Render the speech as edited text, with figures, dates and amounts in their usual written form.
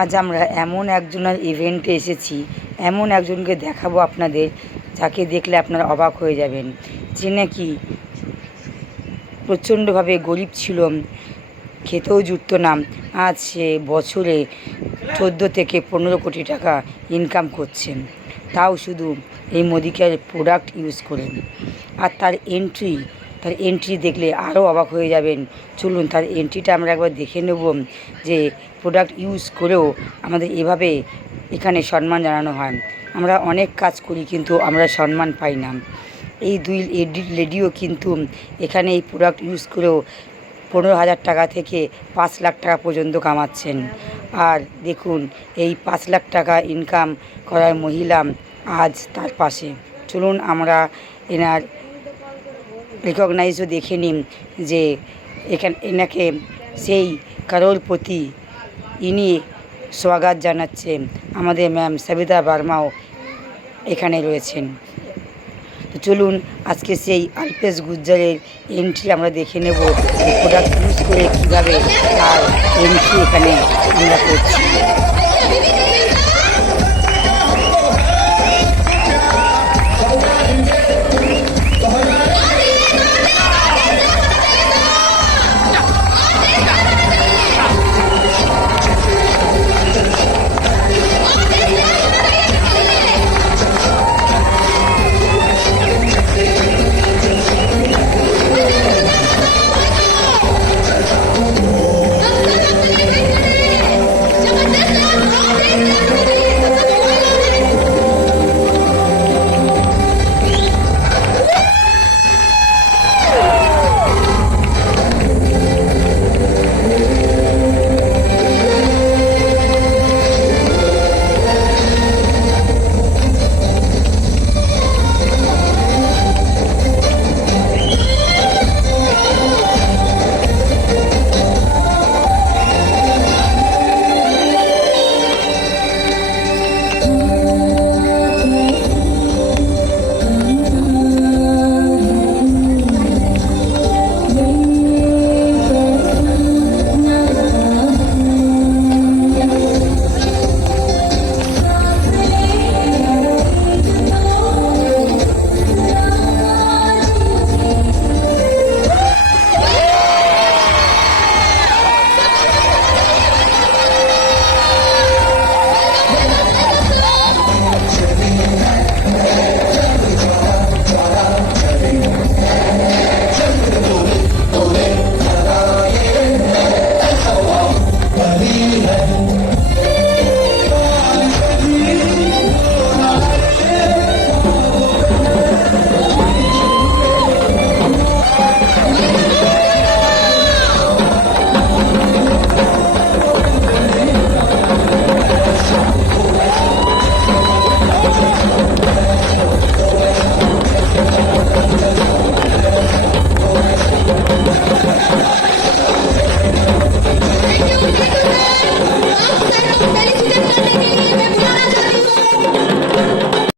আজ আমরা এমন একজনের ইভেন্টে এসেছি, এমন একজনকে দেখাবো আপনাদের, যাকে দেখলে আপনারা অবাক হয়ে যাবেন। যে নাকি প্রচণ্ডভাবে গরিব ছিল, খেতেও জুটতো না, আজ সে বছরে 14 থেকে 15 কোটি টাকা ইনকাম করছেন, তাও শুধু এই মোদিকেয়ার প্রোডাক্ট ইউজ করে। আর তার এন্ট্রি দেখলে আরও অবাক হয়ে যাবেন। চলুন তার এন্ট্রিটা আমরা একবার দেখে নেব, যে প্রোডাক্ট ইউজ করেও আমাদের এভাবে এখানে সম্মান জানানো হয়। আমরা অনেক কাজ করি কিন্তু আমরা সম্মান পাই না। এই দুই লেডিও কিন্তু এখানে এই প্রোডাক্ট ইউজ করেও 15,000 টাকা থেকে 5 লাখ টাকা পর্যন্ত কামাচ্ছেন। আর দেখুন, এই 5 লাখ টাকা ইনকাম করার মহিলা আজ তার পাশে। চলুন আমরা এনার রেকগনাইজও দেখে নিন, যে এনাকে সেই করোড়পতি ইনি স্বাগত জানাচ্ছেন। আমাদের ম্যাম সবিতা বার্মাও এখানে রয়েছেন। তো চলুন আজকে সেই অল্পেশ গুজ্জারের এন্ট্রি আমরা দেখে নেব, প্রোডাক্ট ইউজ করে কীভাবে তার এন্ট্রি এখানে আমরা করছি।